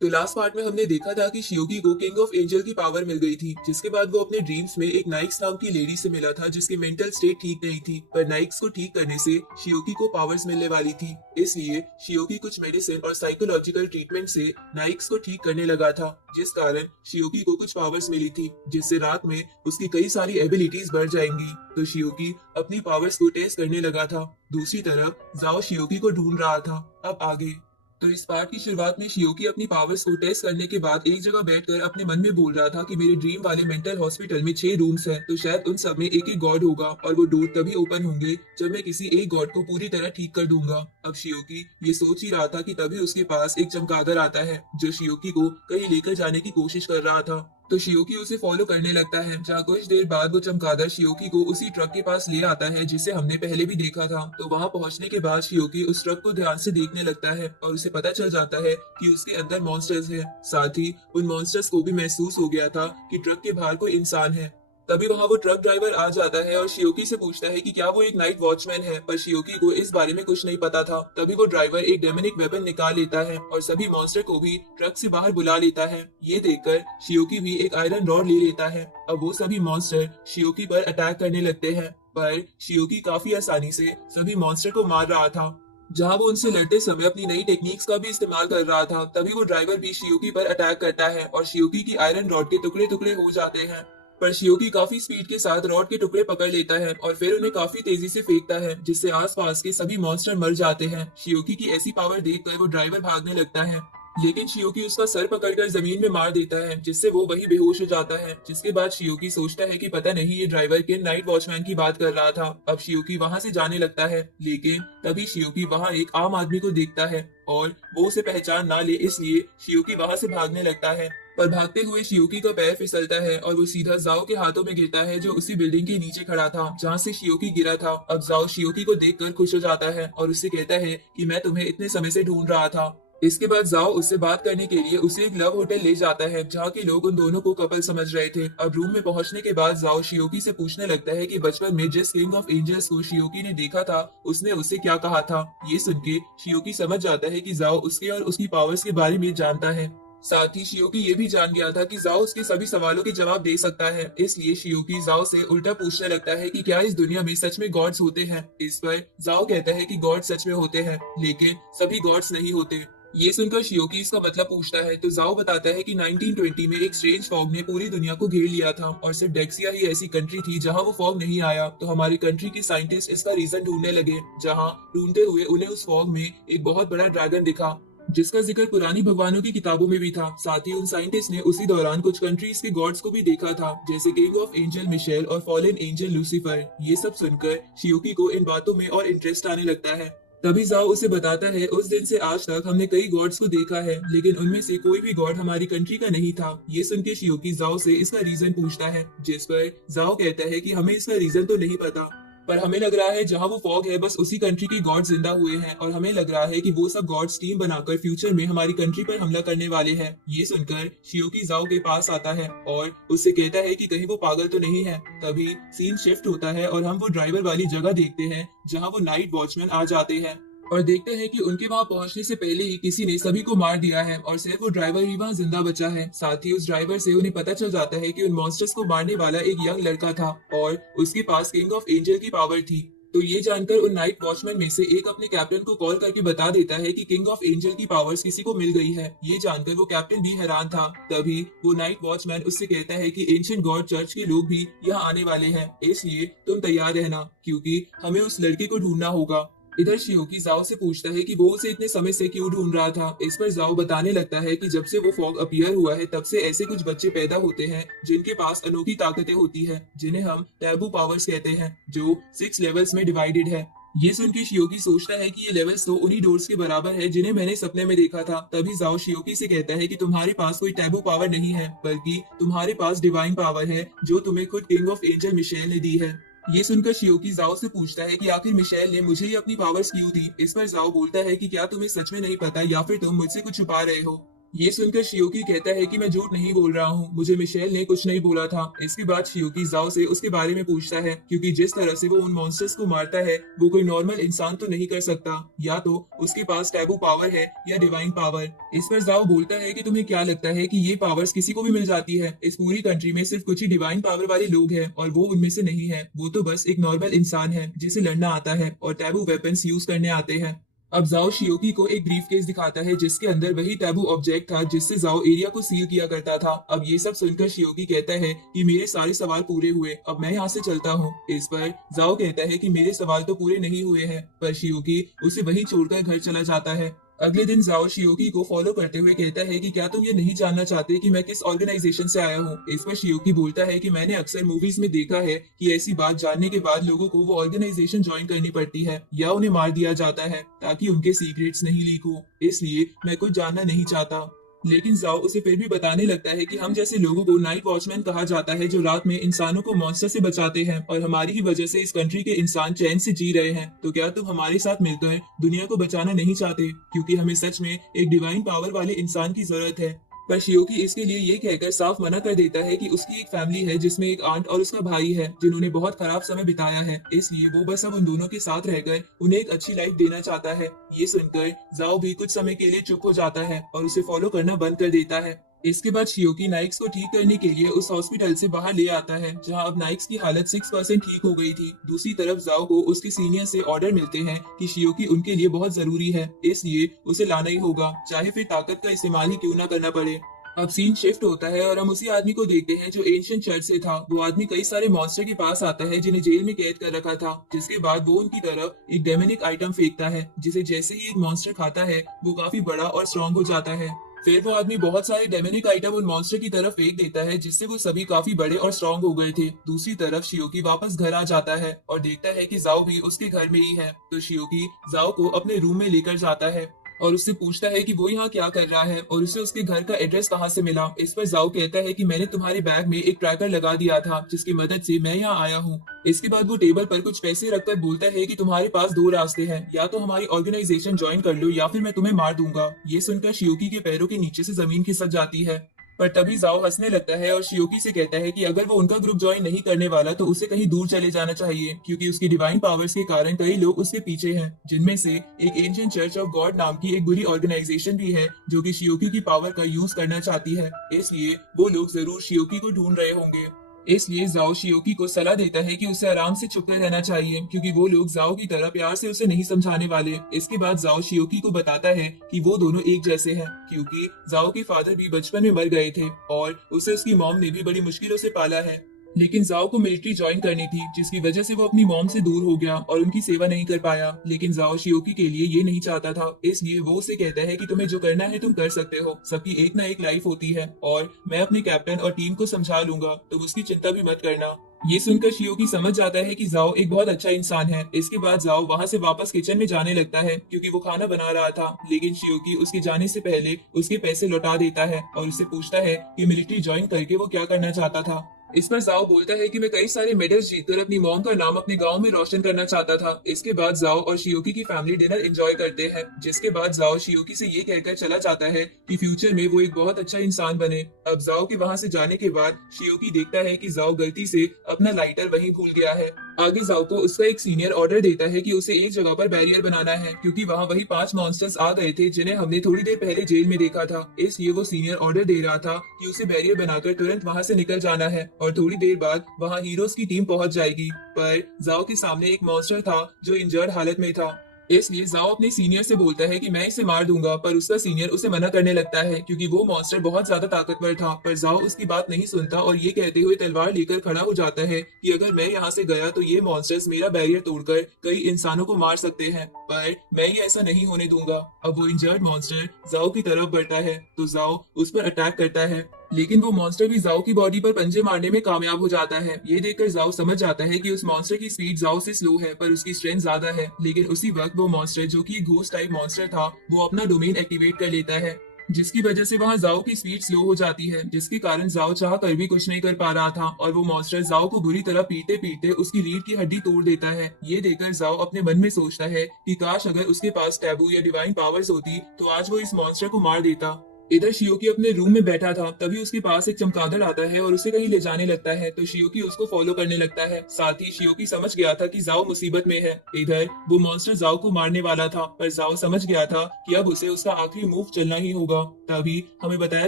तो last part में हमने देखा था कि शियोगी को किंग ऑफ एंजल की पावर मिल गई थी, जिसके बाद वो अपने ड्रीम्स में एक नाइक्स नाम की लेडी से मिला था जिसकी मेंटल स्टेट ठीक नहीं थी, पर नाइक्स को ठीक करने से शियोगी को पावर्स मिलने वाली थी। इसलिए शियोगी कुछ मेडिसिन और साइकोलॉजिकल ट्रीटमेंट से नाइक्स को ठीक करने लगा था, जिस कारण शियोगी को कुछ पावर्स मिली थी, जिससे रात में उसकी कई सारी एबिलिटीज बढ़ जाएंगी। तो शियोगी अपनी पावर्स को टेस्ट करने लगा था। दूसरी तरफ जाओ शियोगी को ढूंढ रहा था। अब आगे। तो इस पार्ट की शुरुआत में शियोकी अपनी पावर्स को टेस्ट करने के बाद एक जगह बैठकर अपने मन में बोल रहा था कि मेरे ड्रीम वाले मेंटल हॉस्पिटल में 6 रूम्स हैं, तो शायद उन सब में एक एक गॉड होगा और वो डोर तभी ओपन होंगे जब मैं किसी एक गॉड को पूरी तरह ठीक कर दूंगा। अब शियोकी ये सोच ही रहा था कि तभी उसके पास एक चमगादड़ आता है जो शियोकी को कहीं लेकर जाने की कोशिश कर रहा था। तो शियोकी उसे फॉलो करने लगता है, जहाँ कुछ देर बाद वो चमगादड़ शियोकी को उसी ट्रक के पास ले आता है जिसे हमने पहले भी देखा था। तो वहाँ पहुंचने के बाद शियोकी उस ट्रक को ध्यान से देखने लगता है और उसे पता चल जाता है कि उसके अंदर मॉन्स्टर्स है। साथ ही उन मॉन्स्टर्स को भी महसूस हो गया था कि ट्रक के बाहर कोई इंसान है। तभी वहां वो ट्रक ड्राइवर आ जाता है और शियोकी से पूछता है कि क्या वो एक नाइट वॉचमैन है, पर शियोकी को इस बारे में कुछ नहीं पता था। तभी वो ड्राइवर एक डेमोनिक वेपन निकाल लेता है और सभी मॉन्स्टर को भी ट्रक से बाहर बुला लेता है। ये देखकर शियोकी भी एक आयरन रॉड ले लेता है। अब वो सभी मॉन्स्टर शियोकी पर अटैक करने लगते हैं, पर शियोकी काफी आसानी से सभी मॉन्स्टर को मार रहा था। जहां वो उनसे लड़ते समय अपनी नई टेक्निक्स का भी इस्तेमाल कर रहा था, तभी वो ड्राइवर भी शियोकी पर अटैक करता है और शियोकी की आयरन रॉड के टुकड़े टुकड़े हो जाते हैं। पर शियोकी काफी स्पीड के साथ रॉड के टुकड़े पकड़ लेता है और फिर उन्हें काफी तेजी से फेंकता है, जिससे आसपास के सभी मॉन्स्टर मर जाते हैं। शियोकी की ऐसी पावर देखकर वो ड्राइवर भागने लगता है, लेकिन शियोकी उसका सर पकड़कर जमीन में मार देता है, जिससे वो वही बेहोश हो जाता है। जिसके बाद शियोकी सोचता है कि पता नहीं ये ड्राइवर किन नाइट वॉचमैन की बात कर रहा था। अब शियोकी वहां से जाने लगता है, लेकिन तभी शियोकी वहां एक आम आदमी को देखता है और वो उसे पहचान ना ले, इसलिए शियोकी वहां से भागने लगता है। पर भागते हुए शियोकी का पैर फिसलता है और वो सीधा जाओ के हाथों में गिरता है, जो उसी बिल्डिंग के नीचे खड़ा था जहाँ से शियोकी गिरा था। अब जाओ शियोकी को देखकर खुश हो जाता है और उससे कहता है कि मैं तुम्हें इतने समय से ढूंढ रहा था। इसके बाद जाओ उससे बात करने के लिए उसे एक लव होटल ले जाता है, जहाँ के लोग उन दोनों को कपल समझ रहे थे। अब रूम में पहुंचने के बाद जाओ शियोकी से पूछने लगता है कि बचपन में जिस किंग ऑफ एंजल्स को शियोकी ने देखा था उसने उससे क्या कहा था। ये सुन के शियोकी समझ जाता है कि जाओ उसके और उसकी पावर्स के बारे में जानता है। साथ ही शियोकी ये भी जान गया था कि जाओ उसके सभी सवालों के जवाब दे सकता है, इसलिए शियोकी जाओ से उल्टा पूछने लगता है कि क्या इस दुनिया में सच में गॉड्स होते हैं। इस पर जाओ कहता है कि गॉड सच में होते हैं, लेकिन सभी गॉड्स नहीं होते। ये सुनकर शियोकी इसका मतलब पूछता है, तो जाओ बताता है कि 1920 में एक स्ट्रेंज फॉग ने पूरी दुनिया को घेर लिया था और सिर्फ डेक्सिया ही ऐसी कंट्री थी जहां वो फॉग नहीं आया। तो हमारी कंट्री के साइंटिस्ट इसका रीजन ढूंढने लगे, जहां ढूंढते हुए उन्हें उस फॉग में एक बहुत बड़ा ड्रैगन दिखा, जिसका जिक्र पुरानी भगवानों की किताबों में भी था। साथ ही उन साइंटिस्ट ने उसी दौरान कुछ कंट्रीज के गॉड्स को भी देखा था, जैसे किंग ऑफ एंजल मिशेल और फॉलन एंजल लूसीफर। ये सब सुनकर शियोकी को इन बातों में और इंटरेस्ट आने लगता है। तभी जाओ उसे बताता है, उस दिन से आज तक हमने कई गॉड्स को देखा है, लेकिन उनमें से कोई भी गॉड हमारी कंट्री का नहीं था। ये सुन के शियोकी जाओ से इसका रीजन पूछता है, जिस पर जाओ कहता है कि हमें इसका रीजन तो नहीं पता, पर हमें लग रहा है जहां वो फॉग है बस उसी कंट्री के गॉड जिंदा हुए हैं और हमें लग रहा है कि वो सब गॉड्स टीम बनाकर फ्यूचर में हमारी कंट्री पर हमला करने वाले हैं। ये सुनकर शियोकी जाओ के पास आता है और उससे कहता है कि कहीं वो पागल तो नहीं है। तभी सीन शिफ्ट होता है और हम वो ड्राइवर वाली जगह देखते हैं जहाँ वो नाइट वॉचमैन आ जाते हैं और देखते हैं कि उनके वहां पहुंचने से पहले ही किसी ने सभी को मार दिया है और सिर्फ वो ड्राइवर ही वहां जिंदा बचा है। साथ ही उस ड्राइवर से उन्हें पता चल जाता है कि उन मॉन्स्टर्स को मारने वाला एक यंग लड़का था और उसके पास किंग ऑफ एंजल की पावर थी। तो ये जानकर उन नाइट वॉचमैन में से एक अपने कैप्टन को कॉल करके बता देता है कि किंग ऑफ एंजल की पावर्स किसी को मिल गई है। ये जानकर वो कैप्टन भी हैरान था। तभी वो नाइट वॉचमैन उससे कहता है कि एंशिएंट गॉड चर्च के लोग भी यहाँ आने वाले हैं, इसलिए तुम तैयार रहना, क्योंकि हमें उस लड़के को ढूंढना होगा। इधर शियोकी जाओ से पूछता है कि वो उसे इतने समय से क्यों ढूंढ रहा था। इस पर जाओ बताने लगता है कि जब से वो फॉग अपीयर हुआ है तब से ऐसे कुछ बच्चे पैदा होते हैं जिनके पास अनोखी ताकतें होती है, जिन्हें हम टैबू पावर्स कहते हैं, जो 6 लेवल्स में डिवाइडेड है। ये सुन के शियोकी सोचता है कि ये लेवल्स तो उन्हीं डोर्स के बराबर है जिन्हें मैंने सपने में देखा था। तभी जाओ शियोकी से कहता है कि तुम्हारे पास कोई टैबू पावर नहीं है, बल्कि तुम्हारे पास डिवाइन पावर है जो तुम्हें खुद किंग ऑफ एंजल मिशेल ने दी है। ये सुनकर शियोकी जाओ से पूछता है कि आखिर मिशेल ने मुझे ही अपनी पावर्स क्यों दी। इस पर जाओ बोलता है कि क्या तुम्हें सच में नहीं पता या फिर तुम मुझसे कुछ छुपा रहे हो। ये सुनकर शियोकी कहता है कि मैं झूठ नहीं बोल रहा हूँ, मुझे मिशेल ने कुछ नहीं बोला था। इसके बाद शियोकी जाओ से उसके बारे में पूछता है, क्योंकि जिस तरह से वो उन मॉन्स्टर्स को मारता है वो कोई नॉर्मल इंसान तो नहीं कर सकता। या तो उसके पास टैबू पावर है या डिवाइन पावर। इस पर जाओ बोलता है कि तुम्हें क्या लगता है कि ये पावर्स किसी को भी मिल जाती है? इस पूरी कंट्री में सिर्फ कुछ ही डिवाइन पावर वाले लोग हैं और वो उनमें से नहीं है। वो तो बस एक नॉर्मल इंसान है जिसे लड़ना आता है और टैबू वेपन्स यूज करने आते हैं। अब जाओ शियोकी को एक ब्रीफ केस दिखाता है जिसके अंदर वही टैबू ऑब्जेक्ट था जिससे जाओ एरिया को सील किया करता था। अब ये सब सुनकर शियोकी कहता है कि मेरे सारे सवाल पूरे हुए, अब मैं यहाँ से चलता हूँ। इस पर जाओ कहता है कि मेरे सवाल तो पूरे नहीं हुए हैं, पर शियोकी उसे वहीं छोड़कर घर चला जाता है। अगले दिन जाओ शियोकी को फॉलो करते हुए कहता है कि क्या तुम ये नहीं जानना चाहते कि मैं किस ऑर्गेनाइजेशन से आया हूँ? इस पर शियोकी बोलता है कि मैंने अक्सर मूवीज में देखा है कि ऐसी बात जानने के बाद लोगों को वो ऑर्गेनाइजेशन ज्वाइन करनी पड़ती है या उन्हें मार दिया जाता है ताकि उनके सीक्रेट्स नहीं लीक हो, इसलिए मैं कुछ जानना नहीं चाहता। लेकिन जाओ उसे फिर भी बताने लगता है कि हम जैसे लोगों को नाइट वॉचमैन कहा जाता है जो रात में इंसानों को मॉन्स्टर से बचाते हैं और हमारी ही वजह से इस कंट्री के इंसान चैन से जी रहे हैं। तो क्या तुम हमारे साथ मिलकर दुनिया को बचाना नहीं चाहते? क्योंकि हमें सच में एक डिवाइन पावर वाले इंसान की जरूरत है। पर शियोकी इसके लिए ये कहकर साफ मना कर देता है कि उसकी एक फैमिली है जिसमें एक आंट और उसका भाई है जिन्होंने बहुत खराब समय बिताया है, इसलिए वो बस अब उन दोनों के साथ रहकर उन्हें एक अच्छी लाइफ देना चाहता है। ये सुनकर जाओ भी कुछ समय के लिए चुप हो जाता है और उसे फॉलो करना बंद कर देता है। इसके बाद शियोकी नाइक्स को ठीक करने के लिए उस हॉस्पिटल से बाहर ले आता है जहां अब नाइक्स की हालत 6% ठीक हो गई थी। दूसरी तरफ जाओ को उसके सीनियर से ऑर्डर मिलते हैं कि शियोकी उनके लिए बहुत जरूरी है, इसलिए उसे लाना ही होगा, चाहे फिर ताकत का इस्तेमाल ही क्यों ना करना पड़े। अब सीन शिफ्ट होता है और हम उसी आदमी को देखते हैं जो एंशिएंट चर्च से था। वो आदमी कई सारे मॉन्स्टर के पास आता है जिन्हें जेल में कैद कर रखा था, जिसके बाद वो उनकी तरफ एक डेमोनिक आइटम फेंकता है जिसे जैसे ही एक मॉन्स्टर खाता है वो काफी बड़ा और स्ट्रॉन्ग हो जाता है। फिर वो आदमी बहुत सारे डेमोनिक आइटम उन मॉन्स्टर की तरफ फेंक देता है जिससे वो सभी काफी बड़े और स्ट्रॉन्ग हो गए थे। दूसरी तरफ शियोकी वापस घर आ जाता है और देखता है कि जाओ भी उसके घर में ही है, तो शियोकी जाओ को अपने रूम में लेकर जाता है और उससे पूछता है कि वो यहाँ क्या कर रहा है और उसे उसके घर का एड्रेस कहाँ से मिला। इस पर जाओ कहता है कि मैंने तुम्हारे बैग में एक ट्रैकर लगा दिया था जिसकी मदद से मैं यहाँ आया हूँ। इसके बाद वो टेबल पर कुछ पैसे रखकर बोलता है कि तुम्हारे पास दो रास्ते हैं, या तो हमारी ऑर्गेनाइजेशन ज्वाइन कर लो या फिर मैं तुम्हें मार दूंगा। ये सुनकर शियोकी के पैरों के नीचे से जमीन खिसक जाती है, पर तभी जाओ हंसने लगता है और शियोकी से कहता है कि अगर वो उनका ग्रुप ज्वाइन नहीं करने वाला तो उसे कहीं दूर चले जाना चाहिए, क्योंकि उसकी डिवाइन पावर्स के कारण कई लोग उसके पीछे हैं, जिनमें से एक एंशिएंट चर्च ऑफ गॉड नाम की एक बुरी ऑर्गेनाइजेशन भी है जो कि शियोकी की पावर का यूज करना चाहती है। इसलिए वो लोग जरूर शियोकी को ढूंढ रहे होंगे। इसलिए जाओ शियोकी को सलाह देता है कि उसे आराम से चुप कर रहना चाहिए, क्योंकि वो लोग जाओ की तरह प्यार से उसे नहीं समझाने वाले। इसके बाद जाओ शियोकी को बताता है कि वो दोनों एक जैसे हैं, क्योंकि जाओ के फादर भी बचपन में मर गए थे और उसे उसकी मॉम ने भी बड़ी मुश्किलों से पाला है। लेकिन जाओ को मिलिट्री ज्वाइन करनी थी, जिसकी वजह से वो अपनी मॉम से दूर हो गया और उनकी सेवा नहीं कर पाया। लेकिन जाओ शियोकी के लिए ये नहीं चाहता था, इसलिए वो उसे कहता है कि तुम्हें जो करना है तुम कर सकते हो, सबकी एक ना एक लाइफ होती है और मैं अपने कैप्टन और टीम को समझा लूंगा, तुम उसकी चिंता भी मत करना। ये सुनकर शियोकी समझ जाता है कि जाओ एक बहुत अच्छा इंसान है। इसके बाद जाओ वहाँ से वापस किचन में जाने लगता है क्योंकि वो खाना बना रहा था, लेकिन शियोकी उसके जाने से पहले उसके पैसे लौटा देता है और उससे पूछता है कि मिलिट्री ज्वाइन करके वो क्या करना चाहता था। इस पर जाओ बोलता है कि मैं कई सारे मेडल्स जीतकर अपनी मॉम का नाम अपने गांव में रोशन करना चाहता था। इसके बाद जाओ और शियोकी की फैमिली डिनर एंजॉय करते हैं, जिसके बाद जाओ शियोकी से ये कहकर चला जाता है कि फ्यूचर में वो एक बहुत अच्छा इंसान बने। अब जाओ के वहां से जाने के बाद शियोकी देखता है कि जाओ गलती से अपना लाइटर वहीं भूल गया है। आगे जाओ को उसका एक सीनियर ऑर्डर देता है कि उसे एक जगह पर बैरियर बनाना है, क्योंकि वहाँ वही 5 मॉन्स्टर्स आ गए थे जिन्हें हमने थोड़ी देर पहले जेल में देखा था। इसलिए वो सीनियर ऑर्डर दे रहा था कि उसे बैरियर बनाकर तुरंत वहाँ से निकल जाना है और थोड़ी देर बाद वहाँ हीरोज की टीम पहुंच जाएगी। पर जाओ के सामने एक मॉन्स्टर था जो इंजर्ड हालत में था, इसलिए जाओ अपने सीनियर से बोलता है कि मैं इसे मार दूंगा, पर उसका सीनियर उसे मना करने लगता है क्योंकि वो मॉन्स्टर बहुत ज्यादा ताकतवर था। पर जाओ उसकी बात नहीं सुनता और ये कहते हुए तलवार लेकर खड़ा हो जाता है कि अगर मैं यहाँ से गया तो ये मॉन्स्टर्स मेरा बैरियर तोड़कर कई इंसानों को मार सकते हैं, पर मैं ये ऐसा नहीं होने दूंगा। अब वो इंजर्ड मॉन्स्टर जाओ की तरफ बढ़ता है तो जाओ उस पर अटैक करता है, लेकिन वो मॉन्स्टर भी जाओ की बॉडी पर पंजे मारने में कामयाब हो जाता है। ये देखकर जाओ समझ जाता है कि उस मॉन्स्टर की स्पीड जाओ से स्लो है पर उसकी स्ट्रेंथ ज्यादा है। लेकिन उसी वक्त वो मॉन्स्टर जो कि घोस्ट टाइप मॉन्स्टर था वो अपना डोमेन एक्टिवेट कर लेता है, जिसकी वजह से वहां जाओ की स्पीड स्लो हो जाती है, जिसके कारण जाओ चाह कर भी कुछ नहीं कर पा रहा था और वो मॉन्स्टर जाओ को बुरी तरह पीटते पीटते उसकी रीढ़ की हड्डी तोड़ देता है। ये देखकर जाओ अपने मन में सोचता है कि काश अगर उसके पास टैबू या डिवाइन पावर्स होती तो आज वो इस मॉन्स्टर को मार देता। इधर शियोकी अपने रूम में बैठा था, तभी उसके पास एक चमगादड़ आता है और उसे कहीं ले जाने लगता है। तो शियोकी उसको फॉलो करने लगता है। साथ ही शियोकी समझ गया था कि जाओ मुसीबत में है। इधर वो मॉन्स्टर जाओ को मारने वाला था, पर जाओ समझ गया था कि अब उसे उसका आखिरी मूव चलना ही होगा। तभी हमें बताया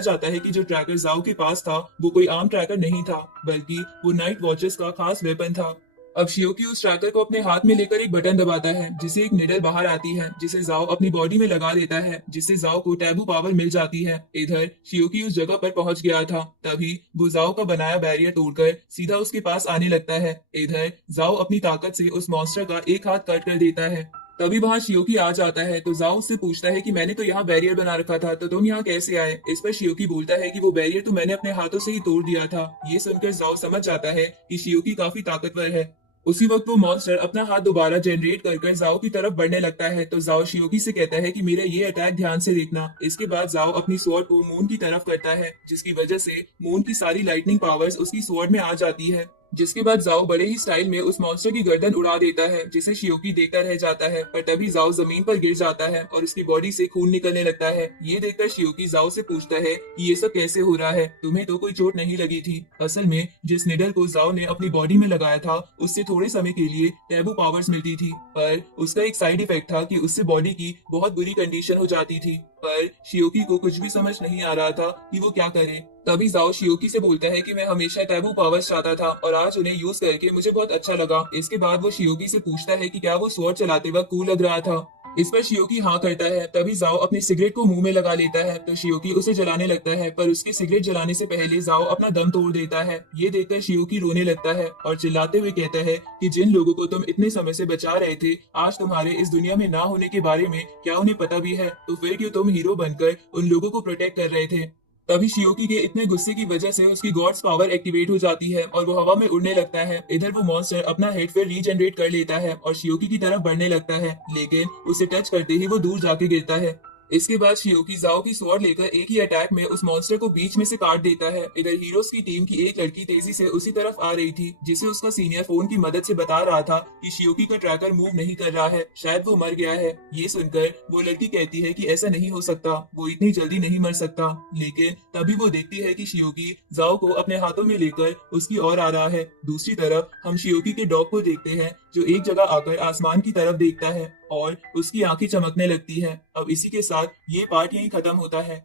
जाता है कि जो ट्रैकर जाओ के पास था वो कोई आम ट्रैकर नहीं था, बल्कि वो नाइट वॉचेस का खास वेपन था। अब शियोकी उस ट्रैकर को अपने हाथ में लेकर एक बटन दबाता है, जिसे एक निडल बाहर आती है, जिसे जाओ अपनी बॉडी में लगा देता है, जिससे जाओ को टैबू पावर मिल जाती है। इधर शियोकी उस जगह पर पहुंच गया था, तभी वो जाओ का बनाया बैरियर तोड़कर सीधा उसके पास आने लगता है। इधर जाओ अपनी ताकत से उस मॉन्स्टर का एक हाथ कट कर देता है। तभी वहां शियोकी आ जाता है, तो जाओ उससे पूछता है कि मैंने तो यहाँ बैरियर बना रखा था, तो तुम यहाँ कैसे आए। इस पर शियोकी बोलता है कि वो बैरियर तो मैंने अपने हाथों से ही तोड़ दिया था। ये सुनकर जाओ समझ जाता है कि शियोकी काफी ताकतवर है। उसी वक्त वो मॉन्स्टर अपना हाथ दोबारा जनरेट कर जाओ की तरफ बढ़ने लगता है। तो जाओ शियोकी से कहता है कि मेरा ये अटैक ध्यान से देखना। इसके बाद जाओ अपनी स्वॉर्ड को मून की तरफ करता है, जिसकी वजह से मून की सारी लाइटनिंग पावर्स उसकी स्वॉर्ड में आ जाती है। जिसके बाद जाओ बड़े ही स्टाइल में उस मॉन्स्टर की गर्दन उड़ा देता है, जिसे शियोकी देखता रह जाता है। पर तभी जाओ जमीन पर गिर जाता है और उसकी बॉडी से खून निकलने लगता है। ये देखकर शियोकी जाओ से पूछता है कि ये सब कैसे हो रहा है, तुम्हें तो कोई चोट नहीं लगी थी। असल में जिस निडल को जाओ ने अपनी बॉडी में लगाया था, उससे थोड़े समय के लिए टैबू पावर्स मिलती थी, पर उसका एक साइड इफेक्ट था कि उससे बॉडी की बहुत बुरी कंडीशन हो जाती थी। पर शियोकी को कुछ भी समझ नहीं आ रहा था कि वो क्या करे। तभी जाओ शियोकी से बोलता है कि मैं हमेशा टैबू पावर्स चाहता था और आज उन्हें यूज करके मुझे बहुत अच्छा लगा। इसके बाद वो शियोकी से पूछता है कि क्या वो स्वॉर्ड चलाते वक्त कूल लग रहा था। इस पर शियोकी हाँ करता है। तभी जाओ अपनी सिगरेट को मुंह में लगा लेता है, तो शियोकी उसे जलाने लगता है, पर उसकी सिगरेट जलाने से पहले जाओ अपना दम तोड़ देता है। ये देखकर शियोकी रोने लगता है और चिल्लाते हुए कहता है कि जिन लोगों को तुम इतने समय से बचा रहे थे, आज तुम्हारे इस दुनिया में ना होने के बारे में क्या उन्हें पता भी है? तो फिर क्यों तुम हीरो बनकर उन लोगों को प्रोटेक्ट कर रहे थे? तभी शियोकी के इतने गुस्से की वजह से उसकी गॉड्स पावर एक्टिवेट हो जाती है और वो हवा में उड़ने लगता है। इधर वो मॉन्स्टर अपना हेड फिर रीजनरेट कर लेता है और शियोकी की तरफ बढ़ने लगता है, लेकिन उसे टच करते ही वो दूर जाके गिरता है। इसके बाद शियोकी जाओ की स्वॉर्ड लेकर एक ही अटैक में उस मॉन्स्टर को बीच में से काट देता है। इधर हीरोज की टीम की एक लड़की तेजी से उसी तरफ आ रही थी, जिसे उसका सीनियर फोन की मदद से बता रहा था कि शियोकी का ट्रैकर मूव नहीं कर रहा है, शायद वो मर गया है। ये सुनकर वो लड़की कहती है कि ऐसा नहीं हो सकता, वो इतनी जल्दी नहीं मर सकता। लेकिन तभी वो देखती है कि शियोकी जाओ को अपने हाथों में लेकर उसकी ओर आ रहा है। दूसरी तरफ हम शियोकी के डॉग को देखते हैं, जो एक जगह आकर आसमान की तरफ देखता है और उसकी आंखें चमकने लगती है। अब इसी के साथ ये पार्ट यहीं खत्म होता है।